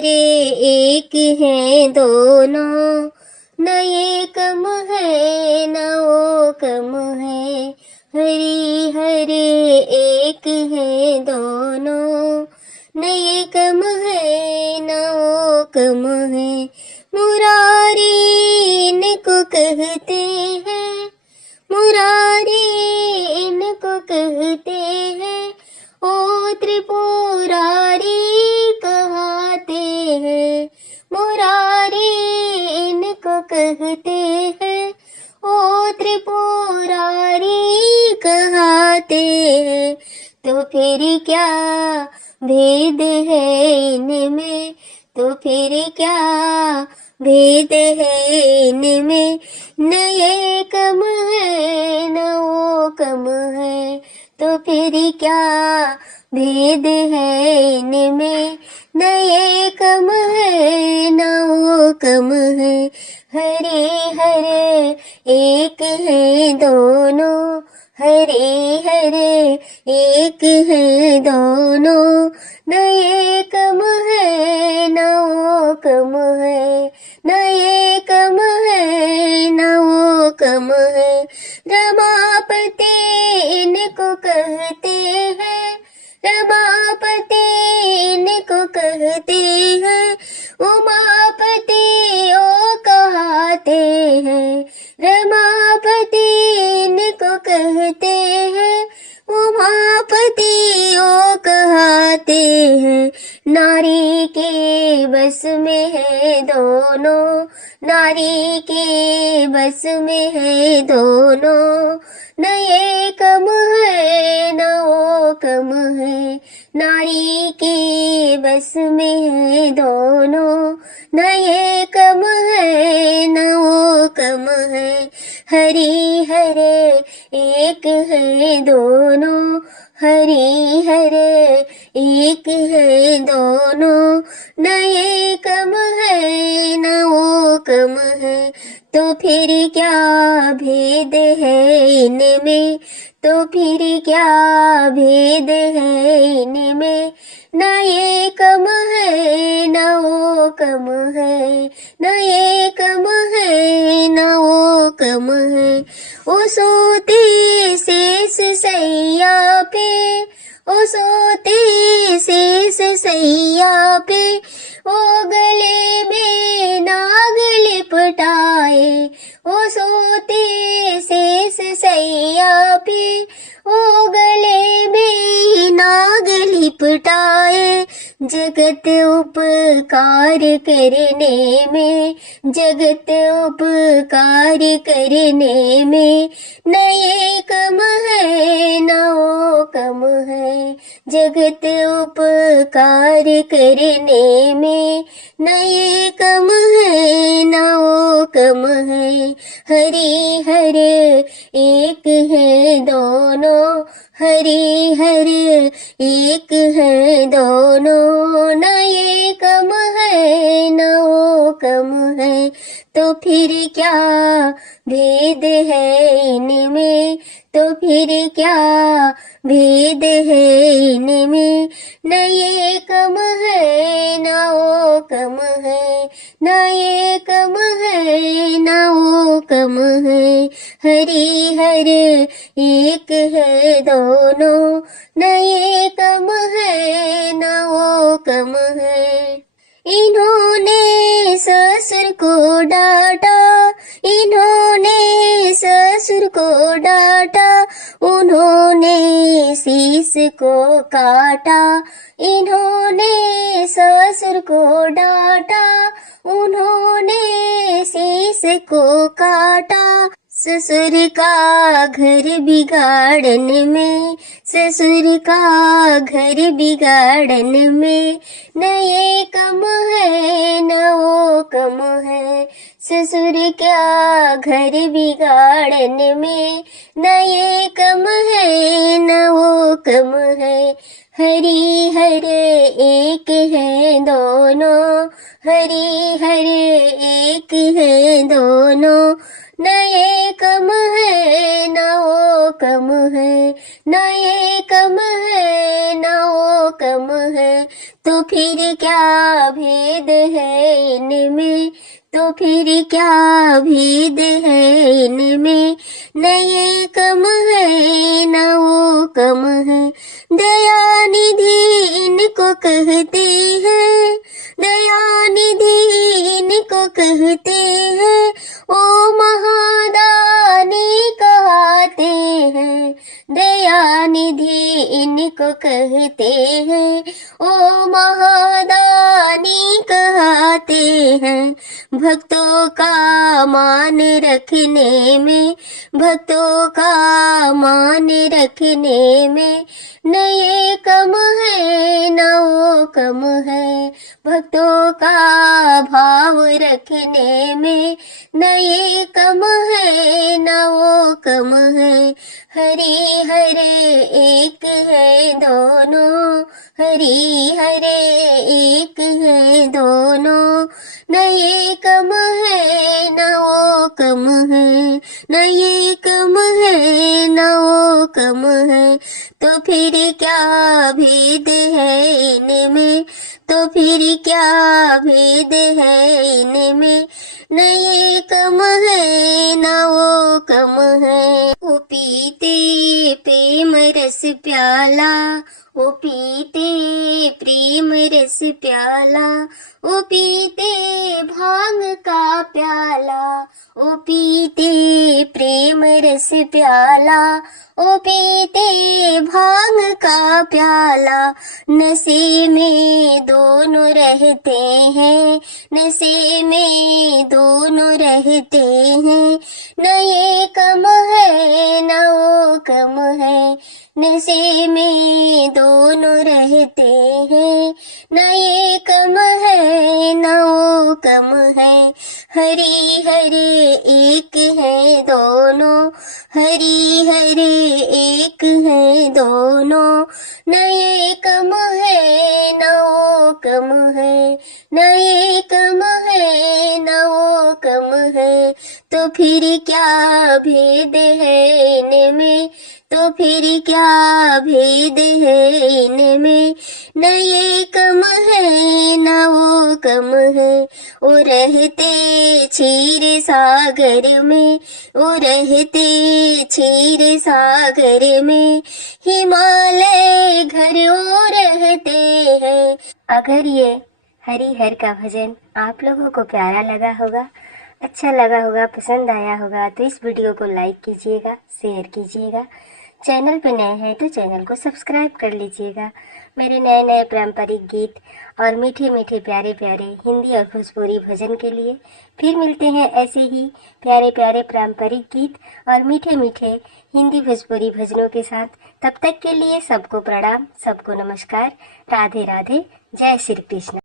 हरे एक हैं दोनों, न ये कम है न वो कम है। हरि हरे एक हैं दोनों, न ये कम है न वो कम है। मुरारी इनको कहते हैं, मुरारी इनको कहते हैं। ओ त्रिपुरारी कहते हैं, मुरारी इनको कहते हैं। ओ त्रिपुरारी कहते हैं। तो फिर क्या भेद है इनमें, तो फिर क्या भेद है इनमें। न ये कम है न वो कम है, तो फिर क्या भेद है इनमें। न ये कम है न वो कम है। हरे हरे एक हैं दोनों, हरे हरे एक हैं दोनों। न ये कम है न वो कम है, न ये कम है न वो कम है। रमापति इनको कहते हैं, रमापति इनको कहते हैं। उमापति ओ कहते हैं, रमापति इनको कहते हैं। उमापति ओ कहते हैं। नारी के बस में है दोनों, नारी के बस में है दोनों। न ये कम है न वो कम है, नारी के बस में है दोनों। न ये कम है न वो कम है। हरि हरे एक है दोनों, हरि हरे एक है दोनों। न ये कम है न वो कम है, तो फिर क्या भेद है इनमें, तो फिर क्या भेद है इनमें। न ये कम है न वो कम है, न ये कम है न वो कम है। ओ सोते शेष सैया पे, ओ सोते शेष सैया पे। ओ गले में नाग लिपटाए, ओ सोते शेष सैया पे। ओ गले में नाग लिपटाए। जगत उपकार करने में, जगत उपकार करने में। न ये कम है न वो कम है, जगत उपकार करने में। न ये कम है न वो कम है। हरि हरे एक है दोनों, हरि हरे एक है दोनों। न ये कम है न वो कम है, तो फिर क्या भेद है इनमें, तो फिर क्या भेद है इनमें। न ये कम है न वो कम है, न ये कम है न वो कम है। हरि हरे एक है दोनों, न ये कम है न वो कम है। इन्होंने ससुर को डांटा, इन्होंने ससुर को डांटा। उन्होंने शीश को काटा, इन्होंने ससुर को डांटा। उन्होंने शीश को काटा। ससुर का घर बिगाड़ने में, ससुर का घर बिगाड़ने में। न ये कम है न वो कम है, ससुर क्या घर बिगाड़ने में। न ये कम है न वो कम है। हरि हरे एक है दोनों, हरि हरे एक है दोनों। न ये कम है न वो कम है, न ये कम है न वो कम है। तो फिर क्या भेद है इनमें, तो फिर क्या भेद है इनमें, न ये कम है न वो कम है, दया निधि इनको कहते हैं, दया निधि इनको कहते हैं, ओ महादानी कहते हैं, दया निधि इनको कहते हैं, ओ महादानी कहते हैं। भक्तों का मान रखने में, भक्तों का मान रखने में, न ये कम है न वो कम है, भक्तों का भाव रखने में, न ये कम है न वो कम है। हरि हरे एक है दोनों, हरि हरे एक है दोनों, न ये कम है न वो कम है, न ये कम है न वो कम है। तो फिर क्या भेद है इनमें, तो फिर क्या भेद है इनमें, न ये कम है न वो कम है। वो पीते प्रेम रस प्याला, वो पीते प्रेम रस प्याला, वो पीते भांग का प्याला, वो पीते प्रेम रस प्याला, वो पीते भांग का प्याला। नशे में दोनों रहते हैं, नशे में दोनों रहते हैं, न ये कम है न वो कम है, नशे में दोनों रहते हैं, न ये कम है न वो कम है। हरि हरे एक है दोनों, हरि हरे एक है दोनों, न ये कम है न वो कम है, न ये कम है न वो कम है। तो फिर क्या भेद है इनमें, तो फिर क्या भेद है इनमें, न ये कम है न वो कम है। वो रहते क्षीर सागर में, वो रहते क्षीर सागर में, हिमालय घर वो रहते हैं। अगर ये हरिहर का भजन आप लोगों को प्यारा लगा होगा, अच्छा लगा होगा, पसंद आया होगा, तो इस वीडियो को लाइक कीजिएगा, शेयर कीजिएगा। चैनल पे नए हैं तो चैनल को सब्सक्राइब कर लीजिएगा। मेरे नए नए पारंपरिक गीत और मीठे मीठे प्यारे प्यारे हिंदी और भोजपुरी भजन के लिए फिर मिलते हैं ऐसे ही प्यारे प्यारे पारंपरिक गीत और मीठे मीठे हिंदी भोजपुरी भजनों के साथ। तब तक के लिए सबको प्रणाम, सबको नमस्कार, राधे राधे, जय श्री कृष्ण।